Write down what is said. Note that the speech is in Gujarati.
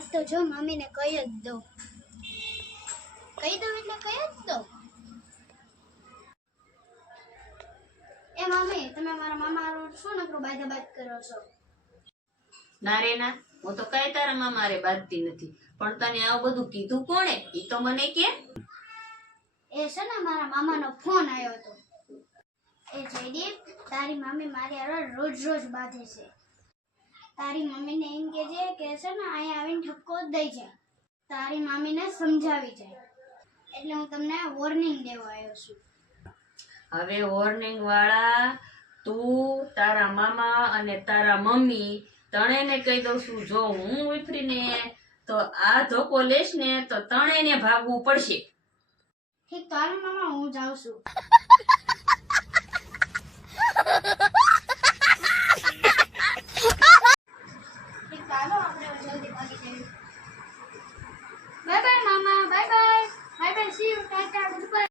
આજ તો જો મમ્મીને કહી જ દઉં. કહી દઉં એટલે કહી જ દઉં. એ મમ્મી, તમે મારા મામા શું નકરું બાદ કરો છો? ના રે ના, હું તો કઈ તારા મામા રે બાંધતી નથી, પણ તને આવું બધું કીધું કોણે ઈ તો મને કે. એ છે ને મારા મામાનો ફોન આવ્યો હતો. એ જયદીપ, તારી મમ્મી મારી હારે રોજ રોજ બાંધે છે. તારી મમ્મીને એમ કે છે ને અહીંયા આવીને ઠપકો જ દઈ જાય. તારી મમ્મીને સમજાવી જાય. એટલે હું તમને વોર્નિંગ દેવા આવ્યો છું. હવે વોર્નિંગ વાળા તું, તારા મામા અને તારા મમ્મી ત્રણેયને કહી દઉં છું, જો હું ઉફરીને તો આ ધોકો લેશ ને તો ત્રણેયને ભાગવું પડશે. ઠીક, તો હાલો મામા, હું જાઉં છું. ઠીક, તો હાલો આપણે જલ્દી ભાગી